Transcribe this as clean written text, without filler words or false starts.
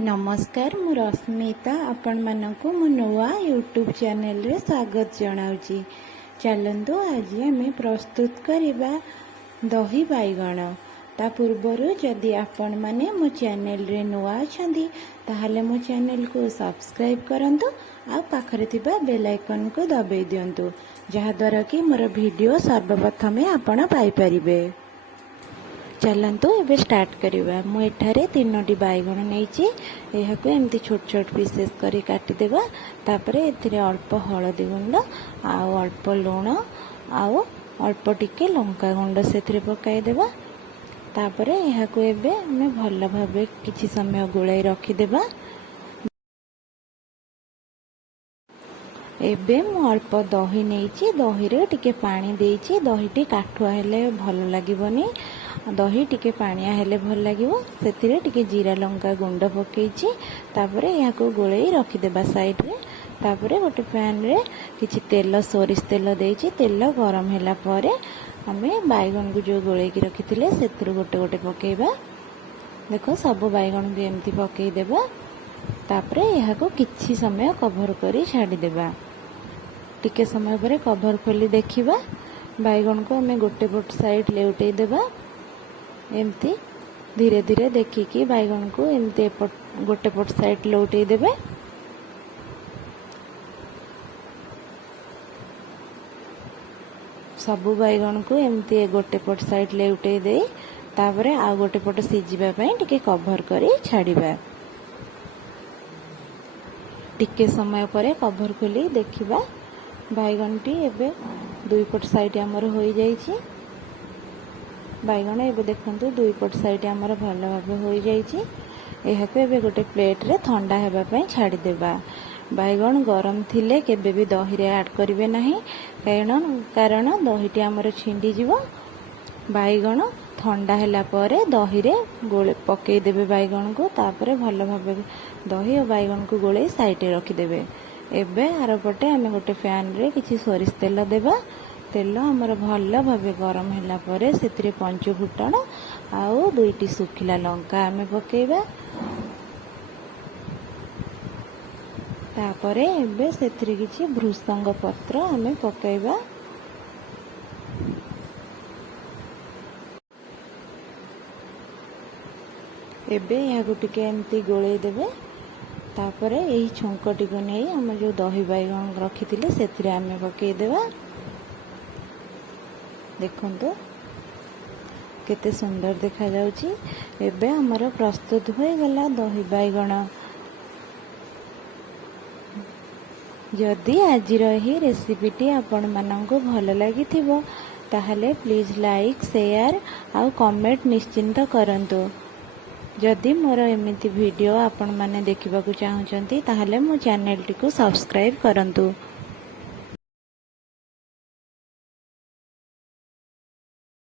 नमस्कार मु रश्मिता आपण मानक मो नुआ यूट्यूब चैनल रे स्वागत जनाउची। चलंतु आज आम प्रस्तुत करवा दही बैगण। ता पूर्वर जदि आपण माने मो चैनल रे नुआ अछंती ताहले मो चैनल को सब्सक्राइब करंतु आ पाखरे थिबा बेल आइकन को दबाई दियंतु जहा द्वारा कि मोर वीडियो सर्वप्रथमे आपण पाई परिबे। चलतु एबे स्टार्ट करवा। मुझे तीनोटी बैगण नहीं एमती छोट छोट पीसेस करी काटिदेवा। तापर एथिरे अल्प हलदी गुंड आउ अल्प लुण आउ अल्प टिके लंका गुंड से पकाइदेवा। तापर यहाकू एबे हमें भल भावे किछि समय गोलाई रखिदेवा। एबे मु अल्प दही नहीं दही रे टिके पानी देइछि। दहीटी काठुआ हेले भल लागिबनी, दही टिके पानिया हेले भल लागिबो। सेतिरे टिके जीरा लंका गुंड पकेइछि। तापर याको गोळेई रखिदेबा साइड रे। तापर गोटे पैन रे किछि तेल सोरिष तेल देइछि। तेल गरम होला परे हमें बैगन को जो गोळेई की रखिथिले सेतिरे गोटे गोटे पकेइबा। देखो सब बैगन को एमती पकेइ देबा। तापर याको किछि समय कवर करी छाडी देबा। टिके समय पर कवर खोली देखिबा। बैगन को हमें गोटे पट साइड लेउटै देबा। एमती धीरे धीरे देखिकी बैगन को एमती गोटे पट साइड लौटै देबे। सबु बैगन को एमती गोटे पट साइड लेउटै दे तापरे आ गोटे पट सिजिबा पई टिके कवर करी छाड़ीबा। टिके समय पर कवर खोली देखिबा बैगन टी एबे दुई पट साइड हमर होई जाईछि। बैगन एबे देखंतु दुई पट साइड हमर भल भाबे होई जाईछि। एहाको एबे गोटे प्लेट रे ठंडा हेबा पई छाड़ी देबा। बैगन गरम थिले केबे भी दही रे ऐड करिवे नाही कारण दहीटी हमर छिंडी जीवो। बैगन ठंडा होला परे दही रे गोळे पकेई देबे बैगन को। तापरे भल भाबे दही और बैगन को गोळे साइड रे रखि देबे। एबे आर पटे आमे गोटे पैन रे किछि सोरिष तेल देबा। तेल हमर भल भाबे गरम होला परे सेतिरे पंच फुटण आउ दुईटी सुखिला लंका आमे पकेइबा। तापरे एबे सेतिरे किछि भृसंग पत्र आमे पकेइबा। एबे याको टिके एमती गोळेई देबे। तापरे एही छुंकटी को नै हम जो दही बैगन रखिथिले सेतिरे आमे पकेइ देबा। देखंतु केते सुंदर देखा जाउची। एबे हमर प्रस्तुत होई गला दही बैगण। जदि आजिर ही रेसिपीटी आपण मानंको भल लागिथिबो ताहले प्लीज लाइक शेयर आउ कमेंट निश्चिंत करंतु। जदि मोर एमिति वीडियो आपण माने देखिबा को चाहउचंती ताहले मो चैनल टी को सब्सक्राइब करंतु।